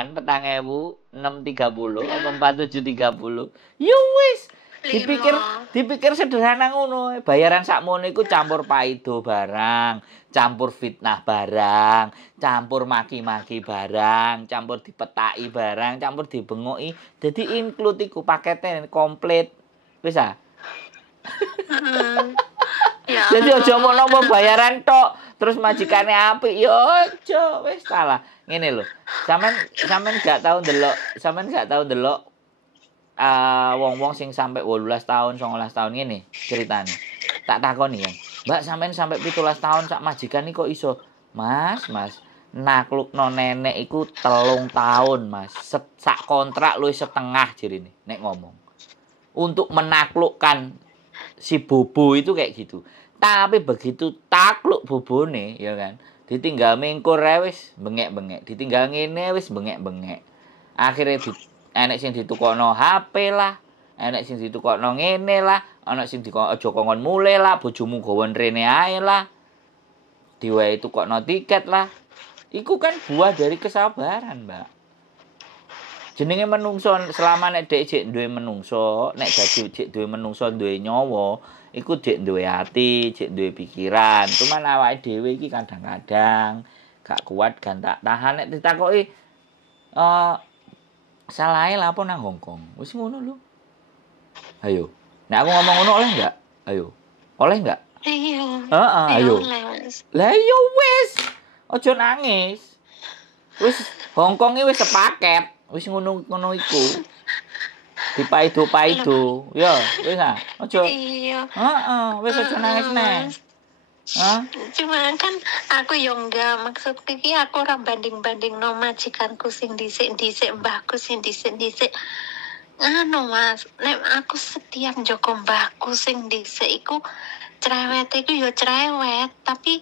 bayaran 4.630 apa 4730. Ya wis. Dipikir sederhana ngono. Bayaran sakmono iku campur paido barang, campur fitnah barang, campur maki-maki barang, campur dipetaki barang, campur dibengoki. Dadi include iku pakete komplit. Wis ah. Ya. Jadi aja mau nomor bayaran tok, terus majikane apik ya aja wis salah. Ngene lho. Sampean gak tau ndelok wong-wong sing sampai 18 tahun, 19 tahun ngene ceritane. Tak takoni ya. Mbak sampean sampai 17 tahun sak majikan iki kok iso? Mas, naklukno nenek iku 3 tahun, Mas. Sak kontrak luwih setengah jirine nek ngomong. Untuk menaklukkan si bobo itu kayak gitu. Tapi begitu takluk bobone ya kan, ditinggal mingkur wis bengek-bengek, ditinggal ngene wis bengek-bengek. Akhirnya enek sing ditukokno HP lah, enek sing ditukokno ngene lah, ana sing dikon aja kongkon mule lah, bojomu gawon rene ae lah. Diwehi tukokno tiket lah. Iku kan buah dari kesabaran, Mbak. Jenenge menungso selama nek dhek jek duwe menungso, nek dadi jek duwe menungso duwe nyawa, iku jek duwe ati, jek duwe pikiran. Cuman awake dhewe iki kadang-kadang gak kuat kan tak tahan nek ditakoki salahe lapo nang Hongkong. Wis ngono lho. Ayo. Nek aku ngomong ngono oleh enggak? Ayo. Oleh enggak? Iya. Heeh, ayo. Lah iya wis. Aja nangis. Wis Hongkong iki wis sepaket. Wis ngono iku. Dipaido-paido. Ya, wis ah. Aja. Iya. Heeh, wis aja nangis neh. Hah? Cuma kan aku yo enggak maksudku iki aku ora banding-bandingno majikanku sing dhisik-dhisik, mbahku sing dhisik-dhisik. Anu Mas, nek aku setiap njoko mbahku sing dhisik iku cerewet iku yo cerewet, tapi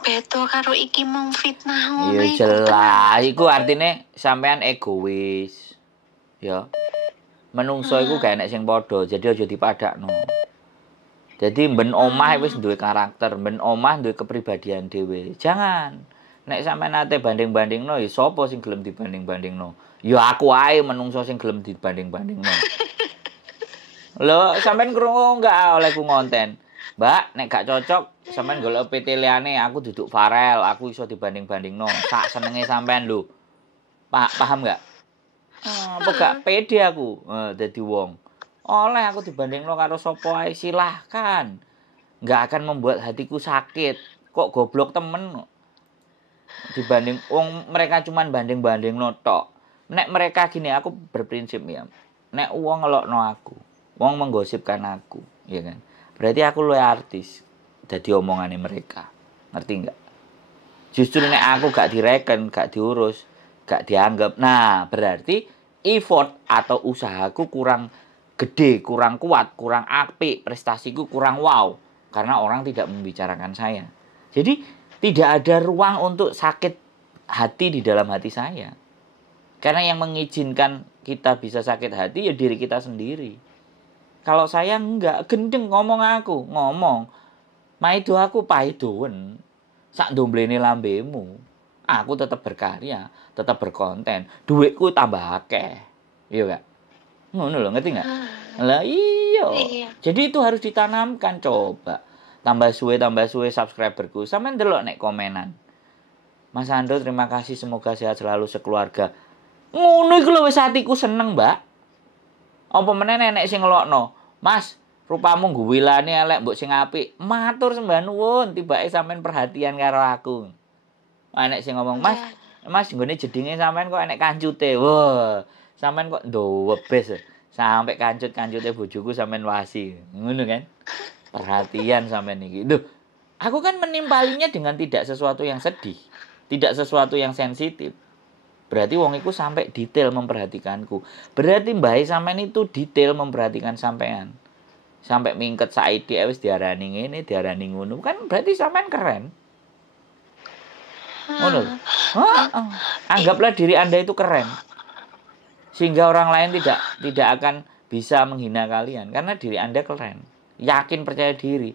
beda karo iki mung fitnah ngono Iya jelas, iku artine sampean egois. Ya. Menungso iku gak enek sing padha, jadi aja dipadakno. Jadi ben omah wis duwe karakter, ben omah duwe kepribadian dhewe. Jangan. Nek sampean ate banding-bandingno ya sapa sing gelem dibanding-bandingno? Ya aku ae menungso sing gelem dibanding-bandingno. Lho, sampean krungu enggak olehku ngonten? Mbak, nek gak cocok sampean golek PT liyane, aku duduk Farel, aku iso dibanding-bandingno. Sak senenge sampean lho. Paham enggak? Apa gak pede aku dadi wong. Oleh aku dibandingno karo sapa ae silahkan. Enggak akan membuat hatiku sakit. Kok goblok temen. Dibanding wong mereka cuman banding-bandingno tok. Nek mereka gini aku berprinsip ya. Nek wong ngelokno aku, wong menggosipkan aku, ya kan. Berarti aku luwih artis dadi omongane mereka. Ngerti enggak? Justru nek aku gak direken, gak diurus, gak dianggap. Nah, berarti effort atau usahaku kurang gede, kurang kuat, kurang apik, prestasiku kurang wow karena orang tidak membicarakan saya. Jadi tidak ada ruang untuk sakit hati di dalam hati saya. Karena yang mengizinkan kita bisa sakit hati ya diri kita sendiri. Kalau saya enggak gendeng ngomong maido aku paidoen. Sak ndomblene lambemu. Aku tetap berkarya, tetap berkonten, duitku tambah akeh. Iya enggak? Ngono lho, ngerti enggak? Lah iya. Jadi itu harus ditanamkan coba. Tambah suwe subscriberku. Sampeyan ndelok nek komenan. Mas Ando terima kasih semoga sehat selalu sekeluarga. Ngono iku lho wis atiku seneng, Mbak. Apa meneh nek sing ngelokno. Mas, rupamu guwilane elek mbok sing apik. Matur sembah nuwun, tibake sampean perhatian karo aku. Nek sing ngomong, Mas nggone jedinge sampean kok enek kancute. Wah, sampean kok ndowebes. Sampai kancut-kancute bojoku sampean wasi. Ngono kan? Perhatian sampean iki. Duh, aku kan menimpalinya dengan tidak sesuatu yang sedih, tidak sesuatu yang sensitif. Berarti wong iku sampai detail memperhatikanku. Berarti mbahe sampean itu detail memperhatikan sampean. Sampai mingket saiki wis diarani ngene, diarani ngono. Kan berarti sampean keren. Ngono. Anggaplah diri Anda itu keren. Sehingga orang lain tidak akan bisa menghina kalian karena diri Anda keren. Yakin percaya diri.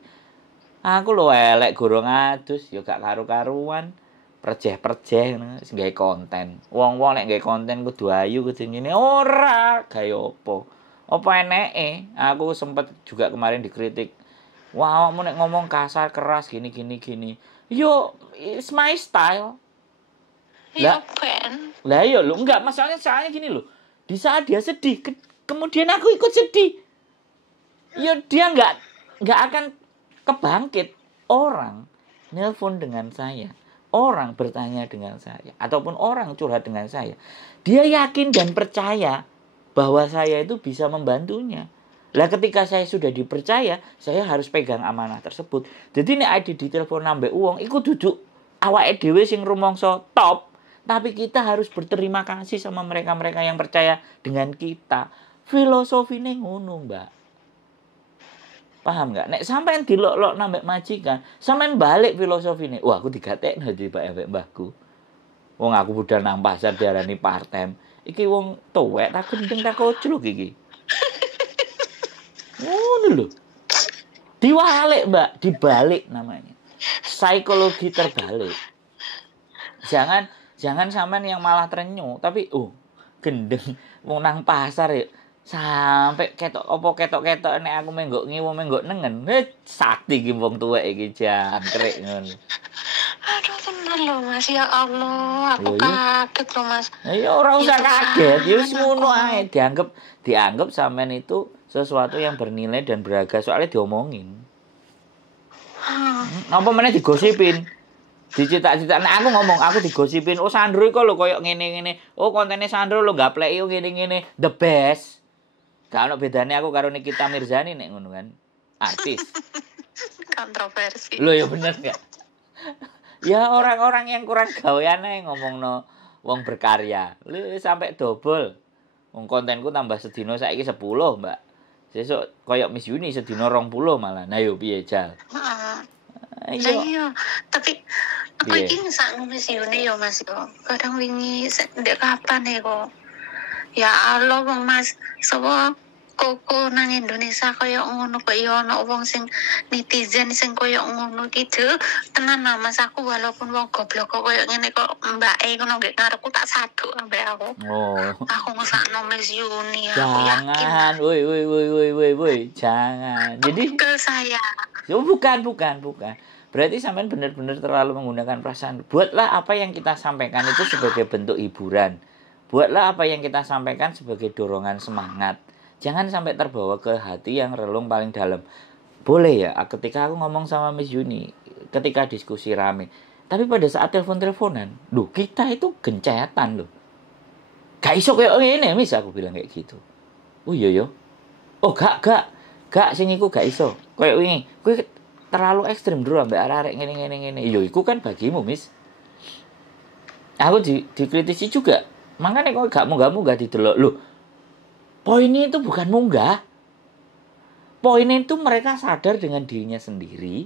Aku lho elek gorong adus ya gak karu-karuan. perjeh-perjeh gawe konten. Wong-wong nek gawe konten kudu ayu kudu ngene ora gawe opo. Apa eneke? Aku sempet juga kemarin dikritik. Wah, awakmu nek ngomong kasar keras gini. Yo, it's my style. Ya Ben. Lah iya lho, enggak masalahnya soalnya gini loh. Di saat dia sedih, kemudian aku ikut sedih. Ya dia enggak akan kebangkit. Orang nelpon dengan saya, orang bertanya dengan saya, ataupun orang curhat dengan saya. Dia yakin dan percaya bahwa saya itu bisa membantunya. Lah ketika saya sudah dipercaya, saya harus pegang amanah tersebut. Jadi nek ade ditelepon nambah uang, iku duduk awake dhewe sing rumangsa top, tapi kita harus berterima kasih sama mereka-mereka yang percaya dengan kita. Filosofine ngono, Mbak. Paham nggak? Nek sampean dilok-lok nambah majikan, sampean balik filosofine. Wah, aku digatekno di Pak mbahku. Wong aku budal nang pasar diarani part-time. Iki wong tuwek tak gendeng tak koclok iki. Ngono lho. Diwalik, Mbak, dibalik namanya. Psikologi terbalik. Jangan sampean yang malah terenyuh, tapi gendeng wong nang pasar ya sampai ketok nek aku menggok ngiwo menggok nengen. Sakti iki wong tuwek iki jangkrik ngono. Aduh tenan loh Mas, ya Allah, aku kaget loh Mas. Ya ora usah kaget, ya wis ngono ae, dianggap sampean itu sesuatu yang bernilai dan berharga soalnya diomongin. Apa meneh digosipin? Dicita-cita nek aku ngomong, aku digosipin, oh Sandro iku lho koyo ngene-ngene. Oh kontene Sandro lho gapleki ngene-ngene, the best. Gak ono bedane aku karo Nikita Mirzani nek ngono kan. Artis. Kontroversi. Loh ya bener gak? Ya orang-orang yang kurang gawean ae ngomongno wong berkarya. Lu sampai dobel. Wong kontenku tambah sedina saiki 10, Mbak. Sesuk koyo Miss Yuni sedina 20 malah. Nah yo piye, Jal? Iya, tapi aku iki sak Miss Yuni yo Mas yo. Kadang wingi ndek kapan kok. Ya Allah wong Mas, sapa koko nang Indonesia kaya ngono kok ya ana wong sing netizen sing kaya ngono gitu. Tenan Mas, aku walaupun wong goblok kok kaya ngene kok mbake ngono nggih ngarepku tak saduk ambek aku. Oh. Aku ngesakno Miss Yuni aku yakin. Woi, jangan. Jadi ke saya. Oh, bukan. Berarti sampean benar-benar terlalu menggunakan perasaan. Buatlah apa yang kita sampaikan itu sebagai bentuk hiburan. Buatlah apa yang kita sampaikan sebagai dorongan semangat. Jangan sampai terbawa ke hati yang relung paling dalam. Boleh ya, ketika aku ngomong sama Miss Yuni, ketika diskusi rame. Tapi pada saat telepon-teleponan, loh kita itu gencetan loh. Gak iso kayak ngene, Miss, aku bilang kayak gitu. Oh iya yo. Oh gak sing iku gak iso. Kayak wingi, kowe terlalu ekstrem dulu ambek arek ngene. Yo iku kan bagimu, Miss. Aku dikritisi juga. Makanya kok gak munggah-munggah didelok. Loh, poinnya itu bukan munggah. Poinnya itu mereka sadar dengan dirinya sendiri.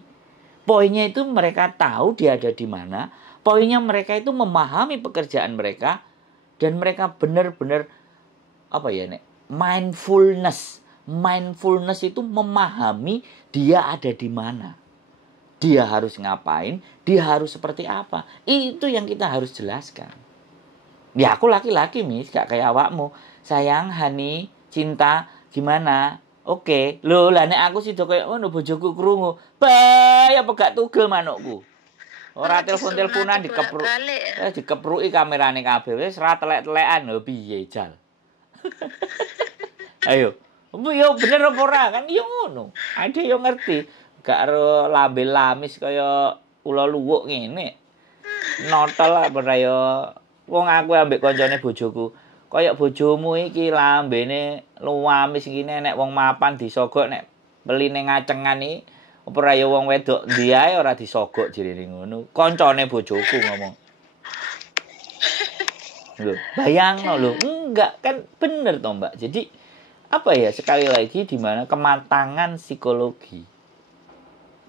Poinnya itu mereka tahu dia ada di mana. Poinnya mereka itu memahami pekerjaan mereka. Dan mereka benar-benar mindfulness. Mindfulness itu memahami dia ada di mana. Dia harus ngapain, dia harus seperti apa. Itu yang kita harus jelaskan. Ya aku laki-laki, Miss, gak kayak awakmu. Sayang, Hani, cinta, gimana? Oke. Loh, lah nek aku sida koyo ngono bojoku krungu. Bae apa gak tugel manukku. Ora telepon-teleponan dikepruki kamerane kabeh. Wis ra telek-telekan lho piye, Jal. Ayo. Yo bener apa ora kan yo ngono. Ade yo ngerti. Gak ro lambe lamis kaya ula luwuk ngene. Notol apa yo. Wong aku ambek koncone bojoku. Kayak bojomu iki lambene luwamis ngene nek wong mapan disogok nek beline ngacengan iki apa ora ya wong wedok ndi ae ora disogok jirene ngono. Koncone bojoku ngomong. Lho, bayangno lho. Enggak kan bener toh, Mbak. Jadi apa ya sekali lagi di mana kematangan psikologi.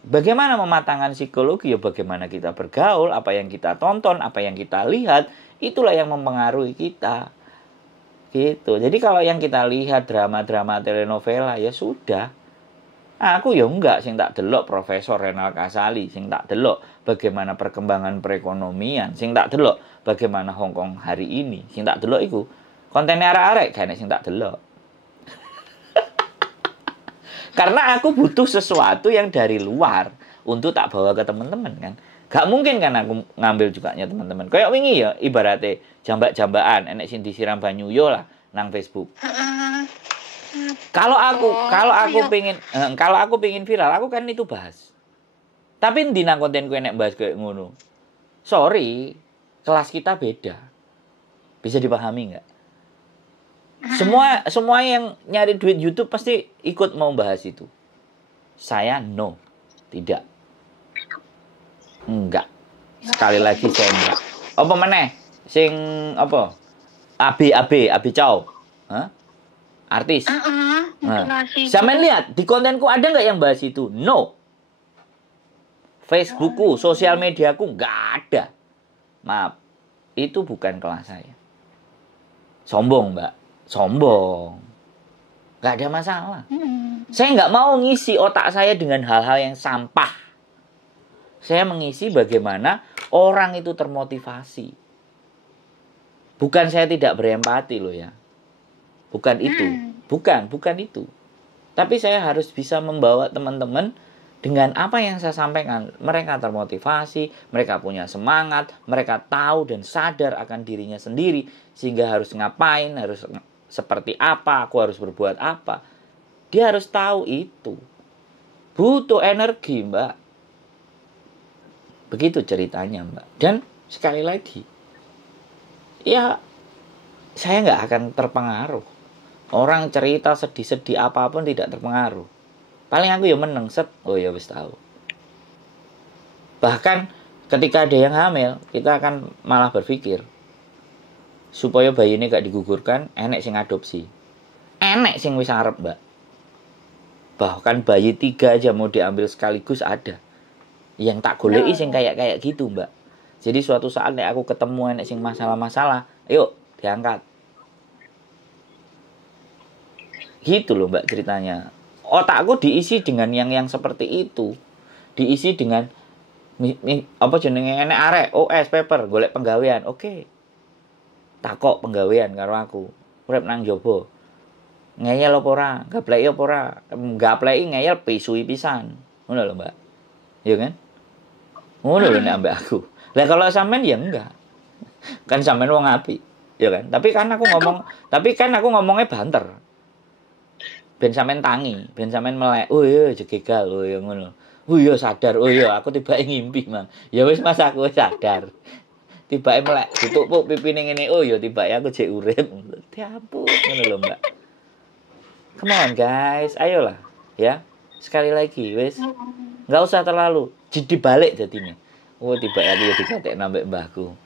Bagaimana mematangkan psikologi? Ya bagaimana kita bergaul, apa yang kita tonton, apa yang kita lihat, itulah yang mempengaruhi kita. Gitu. Jadi kalau yang kita lihat drama-drama telenovela ya sudah. Aku ya enggak sing tak delok Profesor Renal Kasali, sing tak delok bagaimana perkembangan perekonomian, sing tak delok bagaimana Hong Kong hari ini, sing tak delok iku konten arek-arek gak sing tak delok. Karena aku butuh sesuatu yang dari luar untuk tak bawa ke teman-teman kan. Gak mungkin kan aku ngambil juga teman-teman. Kayak wingi ya ibaratnya jambak-jambakan enek sing disiram banyu yo lah nang Facebook. Kalau aku pengen viral, aku kan itu bahas. Tapi ndi nang kontenku enek bahas kayak ngono. Sorry, kelas kita beda. Bisa dipahami nggak? Semua yang nyari duit YouTube pasti ikut mau bahas itu. Saya no, tidak. Enggak. Sekali lagi saya enggak. Apa meneh? Sing apa? AB Chow. Hah? Artis. Nah, sampean lihat di kontenku ada nggak yang bahas itu? No. Facebookku, sosial mediaku nggak ada. Maaf, itu bukan kelas saya. Sombong, Mbak. Sombong. Nggak ada masalah. Saya nggak mau ngisi otak saya dengan hal-hal yang sampah. Saya mengisi bagaimana orang itu termotivasi. Bukan saya tidak berempati loh ya. Bukan itu. Bukan itu. Tapi saya harus bisa membawa teman-teman dengan apa yang saya sampaikan. Mereka termotivasi, mereka punya semangat, mereka tahu dan sadar akan dirinya sendiri. Sehingga harus ngapain, harus seperti apa, aku harus berbuat apa. Dia harus tahu itu. Butuh energi, Mbak. Begitu ceritanya, Mbak. Dan sekali lagi, ya saya nggak akan terpengaruh. Orang cerita sedih-sedih apapun tidak terpengaruh. Paling aku ya meneng set, oh ya wis tahu. Bahkan ketika ada yang hamil, kita akan malah berpikir supaya bayi ini gak digugurkan, enek sing adopsi. Enek sing wis arep, Mbak. Bahkan bayi 3 aja mau diambil sekaligus ada. Yang tak goleki sing kayak gitu, Mbak. Jadi suatu saat nek aku ketemu enek sing masalah-masalah, yuk diangkat. Gitu loh Mbak ceritanya. Otakku diisi dengan yang seperti itu. Diisi dengan apa jenenge enek arek, OS paper, golek penggawean. Oke. Takok penggawean karo aku. Urip nang jowo. Ngeyel apa ora? Gapleki apa ora? Gapleki ngeyel pisui pisan. Ngono lho, Mbak. Iya kan? Ngono lho nek ambek aku. Lah kalau sampean ya enggak. Kan sampean wong apik, ya kan? Tapi kan aku ngomongnya banter. Ben sampean tangi, ben sampean melek. Oh iya jegegal, oh iya ngono. Oh iya sadar, oh iya aku tiba ngimpi, Mang. Ya wis Mas aku wis sadar. Tibake melek, ditupuk pipine ngene. Oh iya tibake aku jek urip. Diampun ngono lho, Mbak. Come on guys, ayolah ya. Sekali lagi wis. Enggak usah terlalu dibalik jadinya. Oh tibake aku ya dikatek nambek mbahku.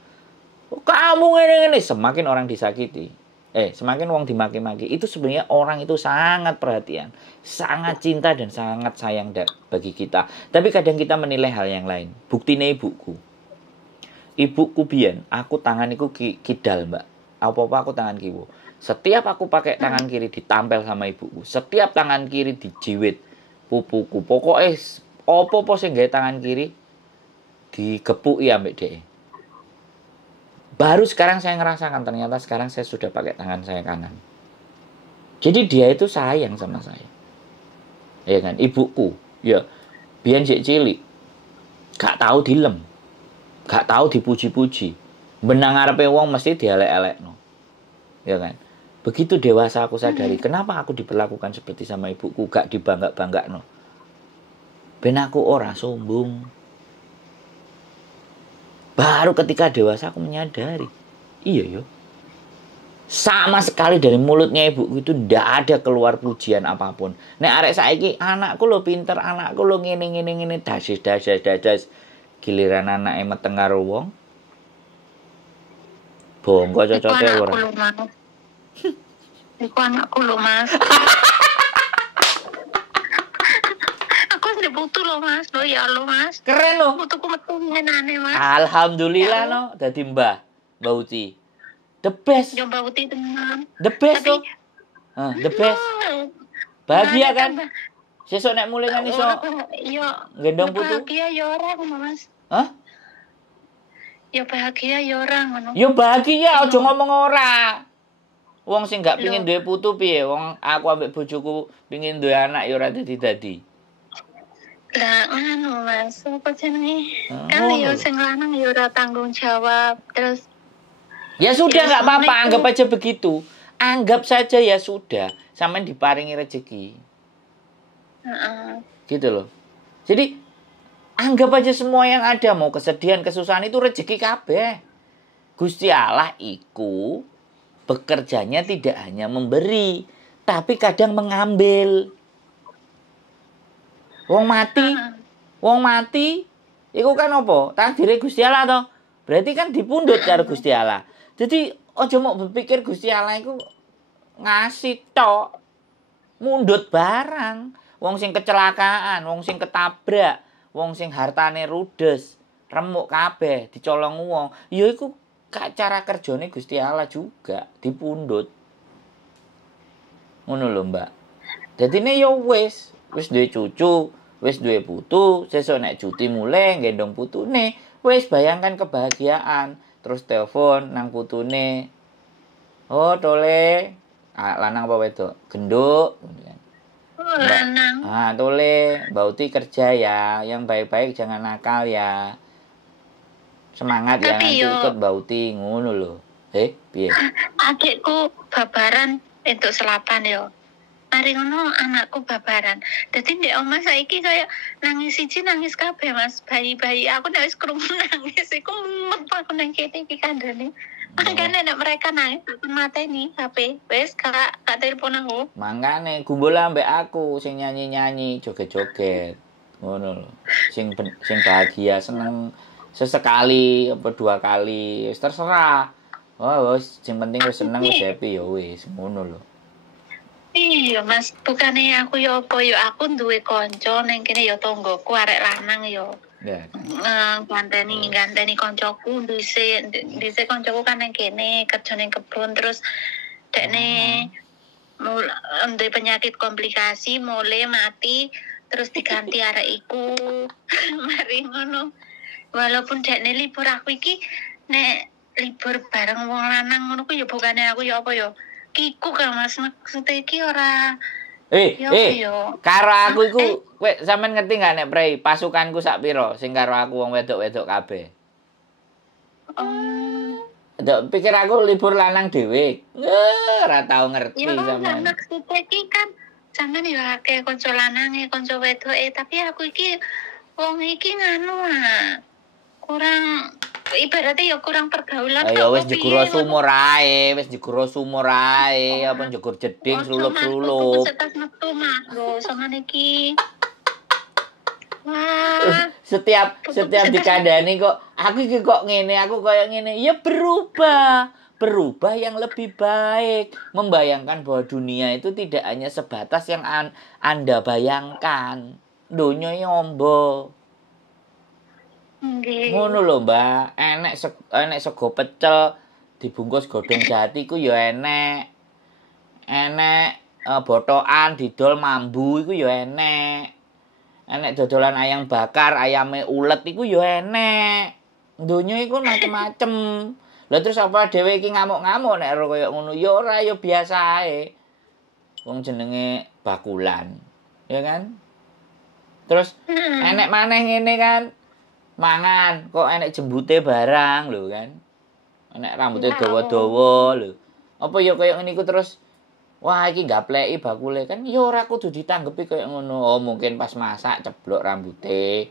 Kamu ngene-ngene, semakin orang disakiti. Semakin orang dimaki-maki. Itu sebenarnya orang itu sangat perhatian, sangat cinta dan sangat sayang bagi kita. Tapi kadang kita menilai hal yang lain. Buktine ibuku. Ibuku biyen, aku tanganiku kidal, Mbak. Apa-apa aku tangan kiwa. Setiap aku pakai tangan kiri ditampel sama ibuku. Setiap tangan kiri dijiwit pupuku. Pokoknya apa-apa sing gawe tangan kiri digepuki ambek dhek. Baru sekarang saya ngerasakan ternyata sekarang saya sudah pakai tangan saya kanan. Jadi dia itu sayang sama saya. Ya kan, ibuku. Ya, biyen sik cilik. Gak tahu dilem. Gak tahu dipuji-puji. Benang ngarepe wong mesti dielek-elekno. Ya kan. Begitu dewasa aku sadari, kenapa aku diperlakukan seperti sama ibuku, gak dibangga-banggakno. Ben aku ora sombong. Baru ketika dewasa aku menyadari. Iya yo. Sama sekali dari mulutnya ibuku itu ndak ada keluar pujian apapun. Nek arek saiki anakku lo pinter, anakku lo ngene das. Giliran anake meteng karo wong. Bongko cocote ora. Iku anakku lo, Mas. Butuh lo Mas, lo ya Allah Mas. Keren lo. Butuhku metu ngenane Mas. Alhamdulillah no, dadi Mbah Uti. The best. Yo Mbak Uti tenan. The best tuh. The best. Bahagia kan? Sesuk nek mulai kan iso Yo gendong putu. bahagia ya ora ngono Mas. Hah? Ya bahagia ya ora ngono. Yo bahagia aja ngomong ora. Wong sing gak pengin Lho. duwe putu piye? Wong aku ambek bojoku pengin duwe anak ya ora dadi-dadi. Lah anu Mas, apa jenenge? Oh, Kan yo ngono. sing lanang yo ora tanggung jawab. Terus Ya sudah Ya, nggak apa-apa, Assalamualaikum. anggap aja begitu. Anggap saja ya sudah, sampean diparingi rezeki. heeh. Gitu loh. Jadi anggap aja semua yang ada, mau kesedihan, kesusahan itu rezeki kabeh. Gusti Allah iku bekerjanya tidak hanya memberi, tapi kadang mengambil. Wong mati, iku kan apa? Takdire Gusti Allah toh. Berarti kan dipundhut karo Gusti Allah. Jadi aja mau berpikir Gusti Allah iku ngasih tok. Mundhut barang. Wong sing kecelakaan, wong sing ketabrak, wong sing hartane rudes, remuk kabeh, dicolong wong. Ya iku cara kerjane Gusti Allah juga dipundhut. Ngono lho, Mbak. Dadine ya wis duwe cucu, wis duwe putu, sesuk nek cuti mulai gendong putune, wis bayangkan kebahagiaan. Terus telepon nang putune. Oh, tole. Ah, lanang apa wedok? Genduk. Lanang. Ah, tole, Mbak Uti kerja ya, yang baik-baik jangan nakal ya. Semangat ya, Tapi nanti yo- ikut Mbak Uti, ngono lho. Piye? Adikku babaran entuk selapan yo. Mari ngono anakku babaran. Dadi ndek omah saiki kaya nangis siji nangis kabeh Mas. Bayi-bayi aku nek wis krungu nangis iku mumet aku nang kene iki kandhane. Makane nek mereka nangis aku mateni HP. Wis gak telepon aku. Mangkane gumbul ambek aku sing nyanyi-nyanyi, joget-joget. Ngono lho. Sing bahagia, seneng sesekali apa 2 kali, wis terserah. Oh, wis sing penting wis seneng wis happy ya wis ngono lho. Iya Mas, bukannya aku yo apa yo aku duwe kanca ning kene yo tanggoku arek lanang yo. Ya. Ganteni koncoku dhisik koncoku kan nang kene kerja ning kebun terus dekne ndek penyakit komplikasi mulai mati terus diganti arek iku. Mari ngono. Walaupun dekne libur aku iki nek libur bareng wong lanang ngono ku ya bukannya aku ya apa ya kiku kan Mas maksudnya iki ora yo. Karo aku iku kowe sampean ngerti gak nek prei pasukanku sak pira sing karo aku wong wedok-wedok kabeh. Ndok pikir aku libur lanang dhewe. Ora tau ngerti Ya sampean. maksudnya iki kan sampean yo akeh kanca lanange kanca wedoke tapi aku iki wong iki nganu kurang ibaratnya ya kurang pergaulan. Ayo wis diguro sumur ae, apa njegur jeding sulup-sulup. Setas metu Mas. Lho, sampean iki. Wah, Setiap dikandani kok aku iki kok ngene, aku koyo ngene. Ya berubah yang lebih baik. Membayangkan bahwa dunia itu tidak hanya sebatas yang Anda bayangkan. Donya ombo. nggih. Ngono lho, Mbak. Enek sego pecel dibungkus godhong jati ku ya enek. Enek botokan didol mambu iku ya enek. Enek dodolan ayam bakar, ayame ulet iku ya enek. Donya iku macem-macem. Lah terus apa dhewe iki ngamuk-ngamuk nek kaya ngono ya ora ya biasa ae. Wong jenenge bakulan. Ya kan? Terus enek maneh ngene kan. Mangan kok enek jembute barang lho kan. Enek rambutnya dawa-dawa lho. Apa ya kaya ngene iku terus wah iki gapleki bakule kan ya ora kudu ditanggepi kaya ngono. Oh mungkin pas masak ceblok rambute.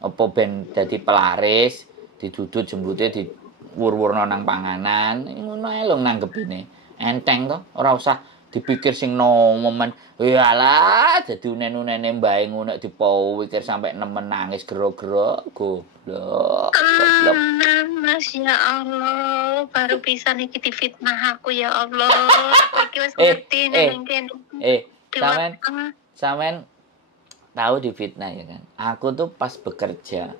Apa ben dadi pelaris, didudut jembute diwur-wurno nang panganan. Ngono ae lho nanggepine. Enteng to, ora usah dipikir sing nomen. Yalah dadi unen-unene mbae ngono dipikir sampai nemen nangis gero-gero goblok. Mas ya Allah, baru bisa nih fitnah aku ya Allah. Iki wis ngerti nang kene. Sampean tahu di fitnah ya kan. Aku tuh pas kerja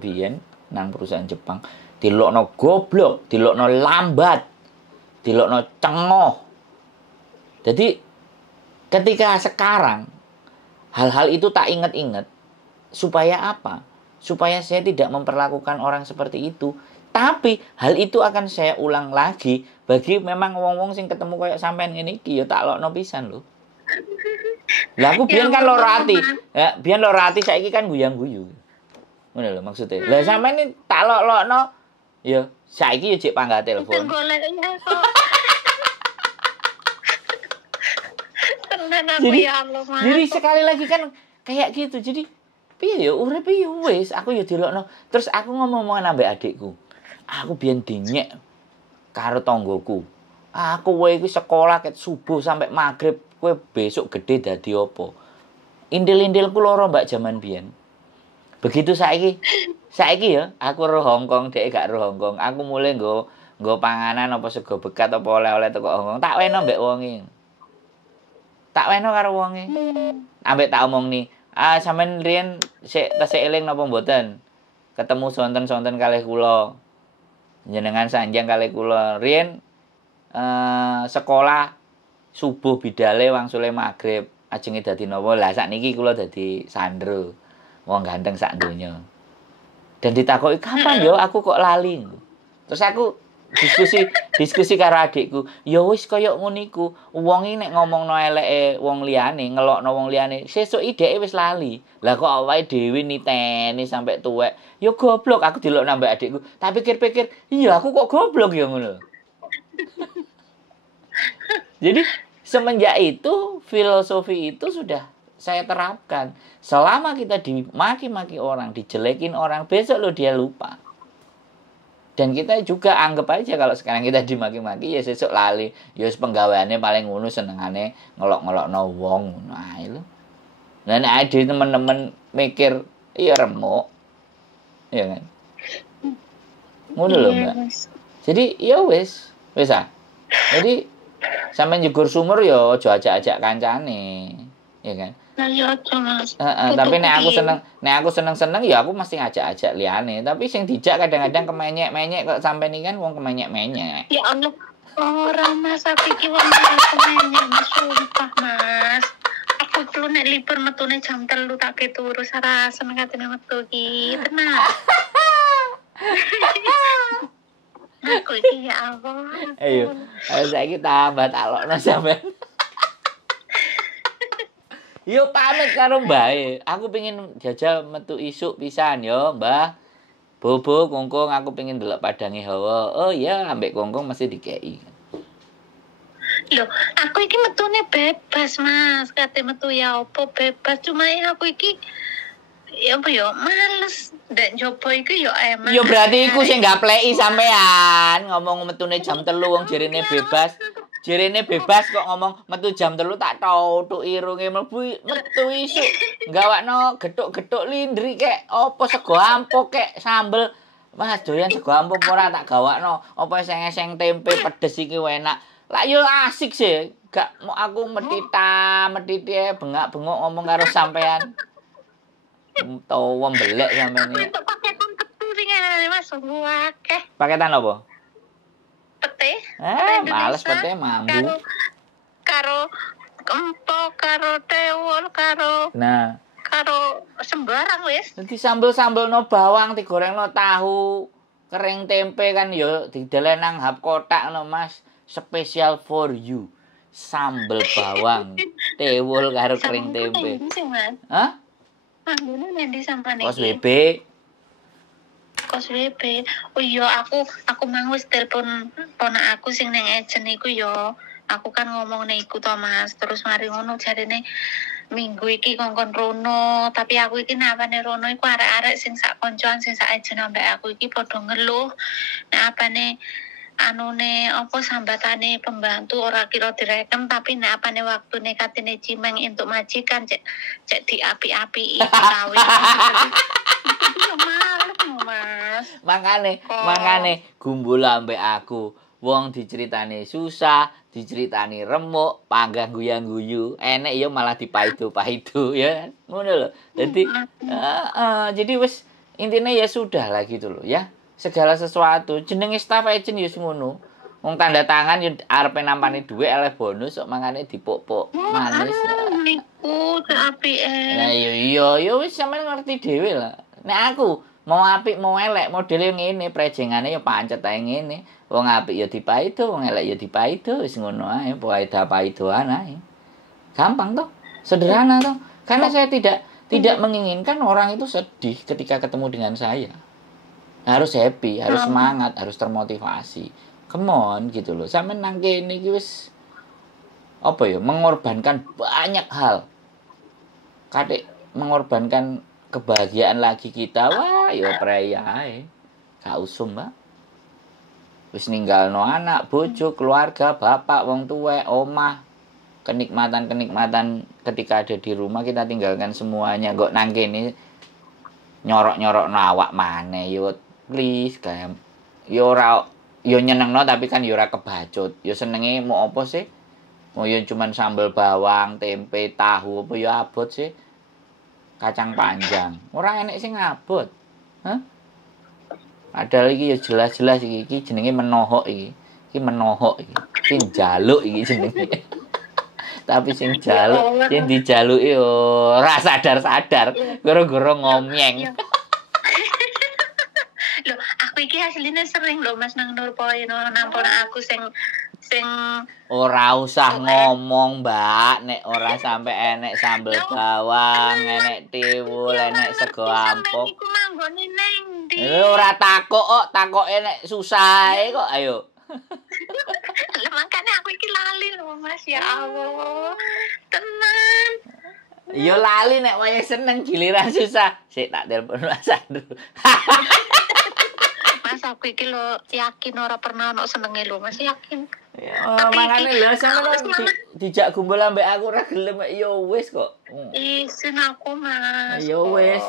biyen nang perusahaan Jepang, dilokno goblok, dilokno lambat, dilokno cengoh. Jadi ketika sekarang Hal-hal itu tak ingat-ingat. Supaya apa? Supaya saya tidak memperlakukan orang seperti itu. Tapi hal itu akan saya ulang lagi bagi memang wong-wong sing ketemu kayak sampean ngene iki ya tak lokno pisan lho. Lah aku biyen kan loro ati. Ya, biyen loro ati saiki kan guyang-guyu. Ngono lho maksudnya. Lah sampean ini tak lokno ya saiki ya jek panggah telepon. Jadi sekali lagi kan kayak gitu. Jadi piye ya urip ya wis aku ya dilokno. Terus aku ngomong-ngomongan ambek adikku. Aku biyen dinyek karo tanggoku. Aku kowe iki sekolah ket subuh sampai maghrib, kowe besok gede dadi apa? Indil-indilku loro mbak jaman biyen. Begitu saiki ya aku ro Hongkong, dhek gak ro Hongkong. Aku mulai nggo panganan apa sego bekat apa oleh-oleh teko Hongkong. Tak weno mbek wonge. Tak weno karo wonge. Ambek tak omongni, sampean riyen sik tesih eling napa mboten? Ketemu sonten-sonten kalih kula. Jenengan sanjang kalih kula. Riyen sekolah subuh bidale wangsule magrib. Ajenge dadi napa? Lah sakniki kula dadi Sandro. Wong ganteng sak donya. Dan ditakoki, "Kapan yo aku kok lali?" Terus aku diskusi karo adikku, ya wis kaya ngono iku. Wong iki nek ngomongno eleke wong liyane, ngelokno wong liyane, sesuk ideke wis lali. Lah kok awake dhewe niteni sampai tuwek. Ya goblok aku delok nambah adikku. Tak pikir-pikir, iya aku kok goblok ya ngono. Jadi semenjak itu filosofi itu sudah saya terapkan. Selama kita dimaki-maki orang, dijelekin orang, besok lo dia lupa. Dan kita juga anggap aja kalau sekarang kita dimaki-maki ya sesuk lali. Ya penggaweane paling ngono senengane ngelok-ngelokno wong ngono ae lho. Lah nek ade temen-temen mikir iya remuk. Ya kan? Ngono lho, Mbak. Jadi ya wis ah. Jadi sampean njegur sumur ya aja ajak-ajak kancane. Ya kan? Nah, ya aja Mas. Tapi nek aku seneng ya aku mesti ngajak-ajak liyane. Tapi sing dijak kadang-kadang kemenyek-menyek kok sampe ini kan wong kemenyek-menyek. Ya Allah, orang Mas aku iki wong kemenyek Mas, sumpah Mas. Aku perlu nek libur metune jam 3 tak keturu sarasen katene metu iki. Tenang. Aku iki ya Allah. Ayo saiki tambah talokno sampean. Yo pamit karo Mbah. Aku pengen jajal metu isuk pisan yo, Mbah. Bobo kongkong aku pengen delok padange hawa. Oh iya, ambek kongkong mesti dikeki. Loh, aku iki metune bebas, Mas. Kate metu ya opo bebas, cuma aku iki ya apa ya males ndek njobo iku yo emang. Yo berarti iku sing gapleki sampean. Ngomong metune jam 3 wong jerene bebas. Jerene bebas kok ngomong metu jam 3 tak tautuk irunge mlebu metu isuk. Gawakno gethuk-gethuk lindri kek apa sego ampuk kek sambel. Mas doyan sego ampuk ora tak gawakno. Apa eseng-eseng tempe pedes iki enak. Lah yo asik sih. Gak mau aku metiti bengak-bengok ngomong karo sampean. Tawa mbelek sampean iki. Paketan ketu sing ngene Mas akeh. Paketan apa? Pete. Males pete mambu. Karo kempok, karo tewol, karo sembarang wis. Dadi sambel-sambelno bawang digorengno tahu, kering tempe kan yo didelen nang hap kotak no Mas. Special for you. Sambel bawang, tewol karo kering tempe. Hah? Manggone nendi sampean iki? Kos WB. Kos WB. Oh iya aku mang wis telepon ponak aku sing ning ejen iku yo. Aku kan ngomong nek iku to Mas, terus mari ngono jarene minggu iki kongkon rono, tapi aku iki napane rono iku arek-arek sing sak koncoan sing sak ejen ambek aku iki padha ngeluh. Nek apane anune apa sambatane pembantu ora kira direken, tapi nek apane waktune katene cimeng entuk majikan cek diapi-api kawin. Mangane gumbul ambek aku. Wong diceritani susah, diceritani remuk, panggah guyang-guyu, enek ya malah dipaido-paido ya. Ngono lho. Jadi wis intine ya sudah lah gitu loh ya. Segala sesuatu jenenge staff agent ya ngono. Wong tanda tangan yo arepe nampani dhuwit eleh bonus kok mangane dipuk-puk manis. Niku apike. Lah iya wis sampean ngerti dhewe lah. Nek aku mau apik mau elek modele ngene prejengane ya pancet ae ngene. Wong apik ya dipaido, wong elek ya dipaido, wis ngono ae, pokoke paidoan ae. Gampang toh, sederhana toh. Karena saya tidak menginginkan orang itu sedih ketika ketemu dengan saya. Harus happy, harus semangat, harus termotivasi. Come on gitu loh. Sampe nang kene iki wis apa ya, mengorbankan banyak hal. Kadek mengorbankan kebahagiaan lagi kita. Wah, ya prei ae. Gak usum, Mbak. Wis ninggalno anak, bojo, keluarga, bapak, wong tuwek, omah. Kenikmatan-kenikmatan ketika ada di rumah kita tinggalkan semuanya. Kok nang kene nyorok-nyorokno awak maneh yo please kayak yo ora yo nyenengno tapi kan yo ora kebacut. Yo senenge mau apa sih? Mau yo cuman sambel bawang, tempe, tahu apa yo abot sih? Kacang panjang. Ora enek sing abot. Hah? Padahal iki yo jelas-jelas iki jenenge menohok iki. Iki menohok iki. Sing njaluk iki jenenge. Tapi sing jaluk, sing dijaluki yo ora sadar-sadar, gara-gara ngomyeng. Loh, aku iki aslinya sering loh Mas nang Nurpoint nampun aku sing ora usah ngomong, Mbak, nek ora sampe enek sambel bawang, enek tiwul, enek sego ampuk. Iku manggone neng ndi? Ora takok kok, takoke nek susah kok, ayo. Lah makane aku iki lali lho Mas, ya Allah. Tenan. Yo lali nek wayahe seneng giliran susah. Sik tak telepon Mas Andrew. Mas aku iki lho yakin ora pernah ono senenge lho Mas, yakin. Ya, makane lho sampeyan dijak gumpul ambek aku ora gelem yo wis kok. Isin aku Mas. Yo wis,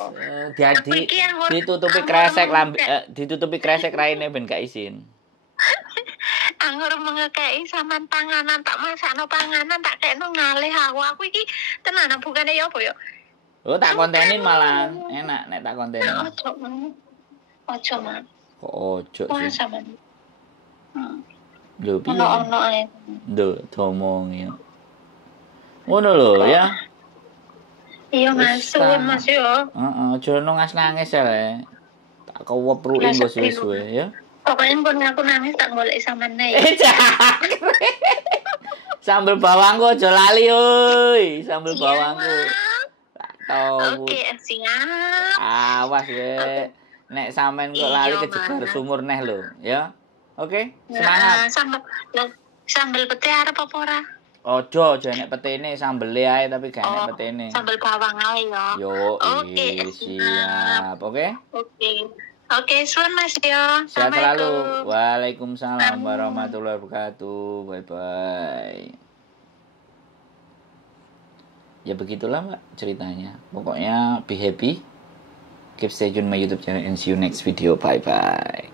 ditutupi kresek lambe ditutupi kresek raine ben gak isin. Anggur mengekei sampean panganan tak masakno panganan tak kekno ngalih aku iki tenan bukane ya apa ya? Oh tak kontenin malah enak nek tak kontenin. Ojo Mas. Kok ojo sih? Sampean. Lho piye? Ono ae. Nduk domongi. Ngono lho ya. Iya Mas, suwun Mas yo. Heeh, aja nangis ya. Tak kewepruki mbok suwe-suwe ya. Pokoknya pun aku nangis tak golek sampean nek. Sambel bawangku aja lali oi, sambel bawangku. Tak tau. Oke, siap. Awas we. Nek sampean kok lali kejebar sumur neh lho, ya. Oke, semangat. Sambel pete arep apa ora? Ojo enek petene sambele ae tapi gak enek petene. Sambel bawang ae ya. Yo, siap. Oke? Oke, suwun Mas yo. Sehat selalu. Waalaikumsalam warahmatullahi wabarakatuh. Bye-bye. Ya begitulah Mbak ceritanya. Pokoknya be happy. Keep stay tune my YouTube channel and see you next video. Bye-bye.